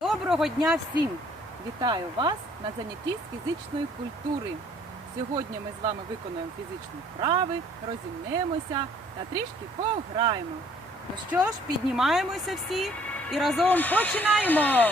Доброго дня всім! Вітаю вас на занятті з фізичної культури. Сьогодні ми з вами виконуємо фізичні вправи, розімнемося та трішки пограємо. Ну що ж, піднімаємося всі і разом починаємо!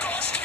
Koş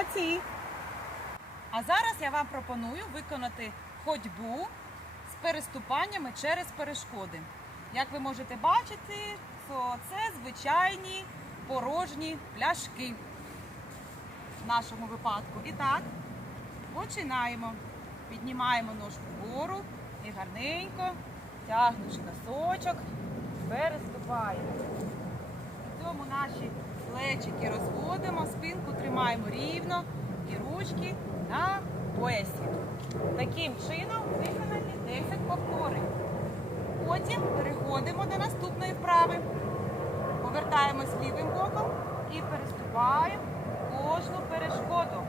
Молодці! А зараз я вам пропоную виконати ходьбу з переступаннями через перешкоди. Як ви можете бачити, то це звичайні порожні пляшки в нашому випадку. І так, починаємо. Піднімаємо ножку вгору і гарненько, тягнучи носочок, переступаємо. При цьому наші плечики розводимо, спинку тримаємо рівно і ручки на поясі. Таким чином виконані 10 повторень. Потім переходимо до наступної вправи. Повертаємось лівим боком і переступаємо кожну перешкоду.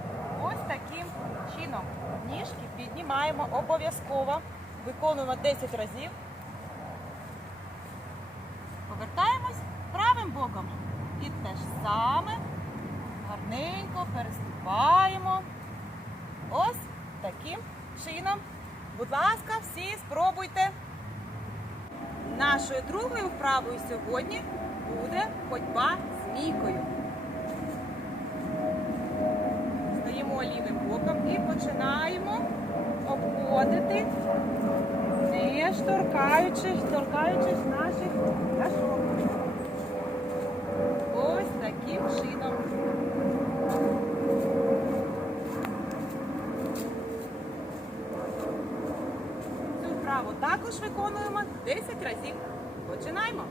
Ось таким чином. Ніжки піднімаємо обов'язково. Виконуємо 10 разів. Повертаємось правим боком. І те ж саме гарненько переступаємо. Ось таким чином. Будь ласка, всі спробуйте. Нашою другою вправою сьогодні буде ходьба змійкою. Стоїмо лівим боком і починаємо обходити, не торкаючись, торкаючись наших ляшок. Ось таким чином. Цю вправу також виконуємо 10 разів. Починаємо.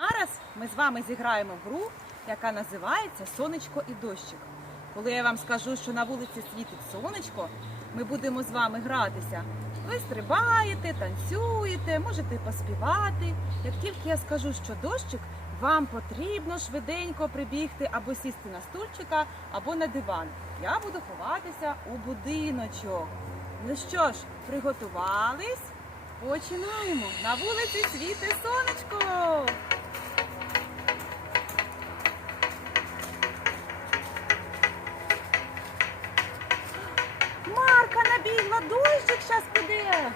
Зараз ми з вами зіграємо гру, яка називається Сонечко і дощик. Коли я вам скажу, що на вулиці світить сонечко, ми будемо з вами гратися. Ви стрибаєте, танцюєте, можете поспівати. Як тільки я скажу, що дощик, вам потрібно швиденько прибігти або сісти на стульчика, або на диван. Я буду ховатися у будиночок. Ну що ж, приготувались? Починаємо. На вулиці світи сонечко. Марка набігла, дощик зараз піде.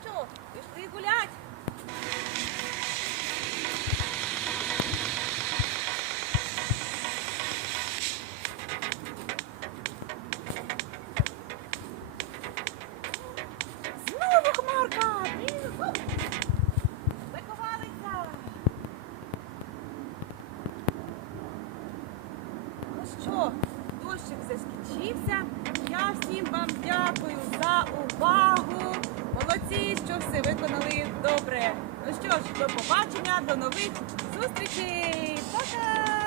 Пішли гулять. Знову хмарка! Заховалися! Ну що, дощик вже скінчився. Я всім вам дякую за увагу. Молодці, що все виконали добре. Ну що ж, до побачення, до нових зустрічей. Пока!